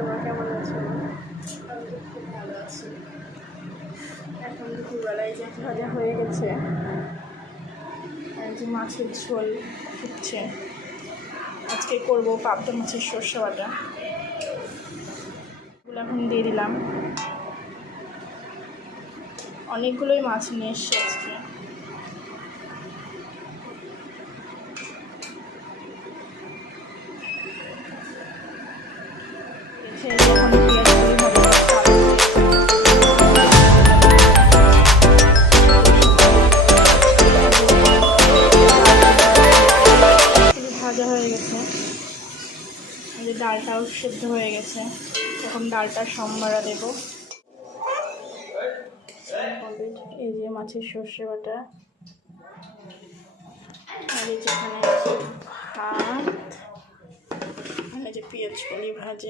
তোমরা কেমন আছো? আমি তো খুব ভালো আছি। এখন দুপুরবেলায় যে ভাজা হয়ে গেছে, আর যে মাছের ঝোল ফুটছে। আজকে করবো পাবদা মাছের সর্ষে বাটা। এগুলো এখন দিয়ে দিলাম। অনেকগুলোই মাছ নিয়ে এসছে আজকে। ভাজা হয়ে গেছে, ডালটাও সেদ্ধ হয়ে গেছে। এখন ডালটা সম্বারা দেব। এই যে মাছের সর্ষে বাটা, আর এই যেখানে ভাত, এখানে যে পেঁয়াজ কলি ভাজে।